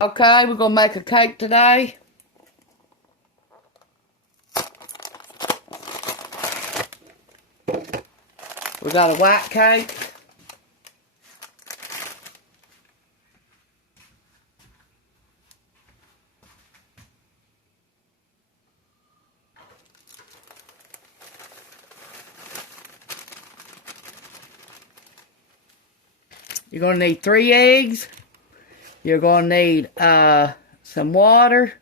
Okay, we're going to make a cake today. We got a white cake. You're going to need 3 eggs. You're going to need some water.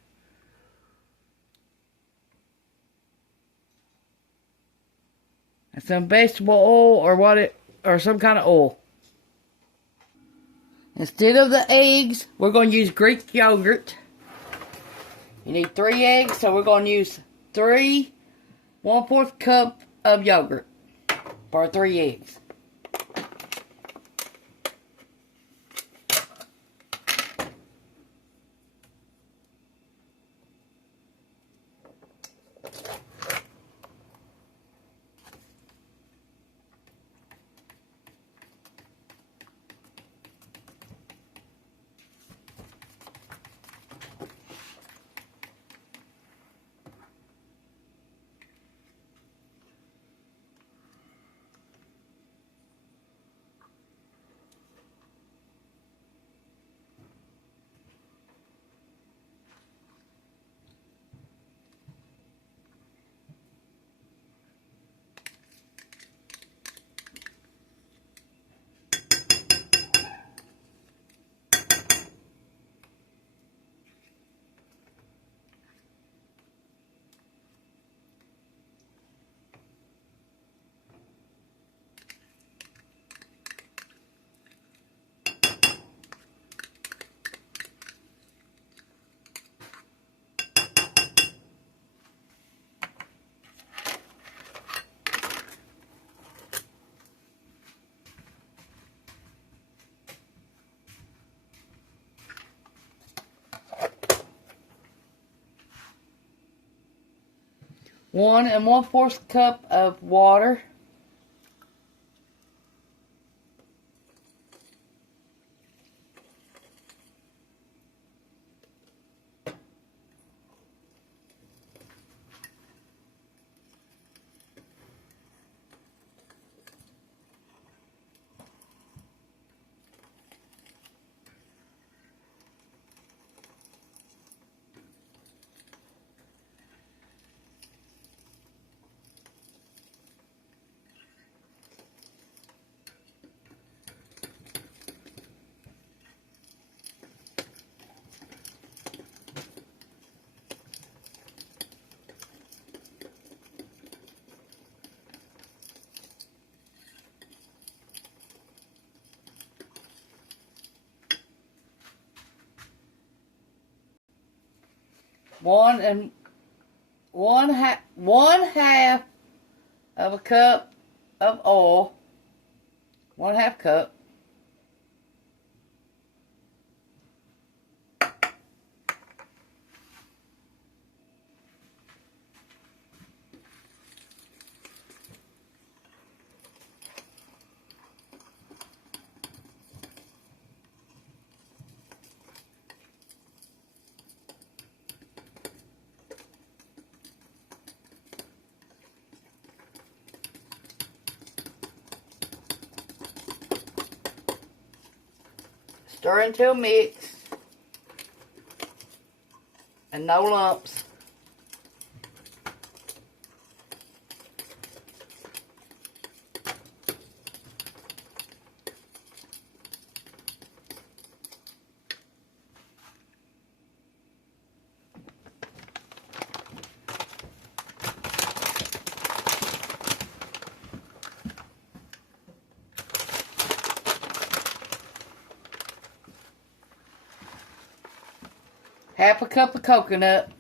And some vegetable oil or some kind of oil. Instead of the eggs, we're going to use Greek yogurt. You need 3 eggs, so we're going to use 1/4 cup of yogurt for 3 eggs. One and 1/4 cup of water. One half of a cup of oil. 1/2 cup. Stir until mixed and no lumps. Half a cup of coconut.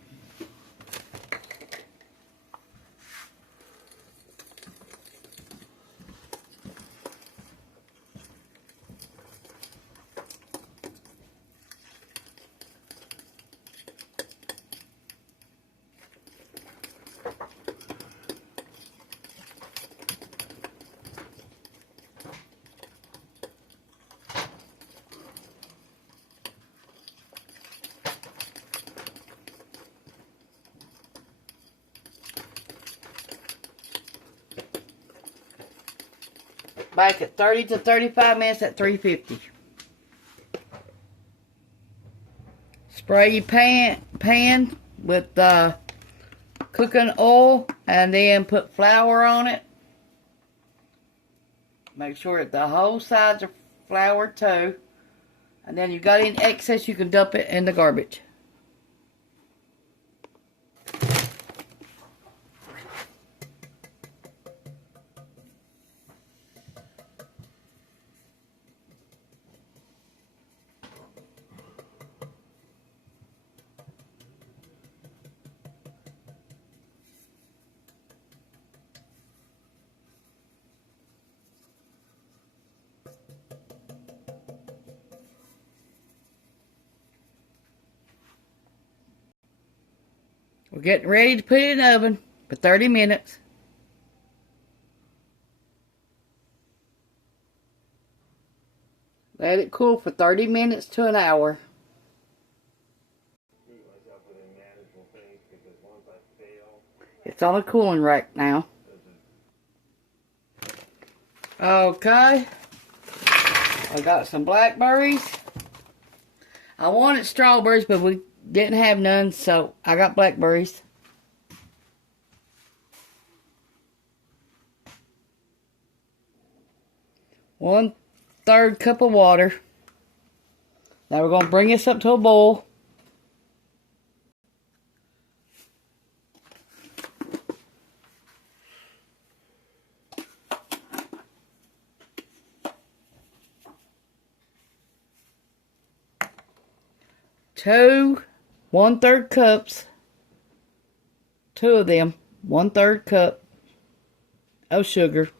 Bake it 30 to 35 minutes at 350. Spray your pan with cooking oil and then put flour on it. Make sure that the whole sides are floured too. And then you got any excess, you can dump it in the garbage. We're getting ready to put it in the oven for 30 minutes. Let it cool for 30 minutes to an hour. It's on a cooling rack now. Okay. I got some blackberries. I wanted strawberries, but we didn't have none, so I got blackberries. One-third cup of water. Now we're going to bring this up to a boil. Two 1/3 cups. Two of them. 1/3 cup of sugar.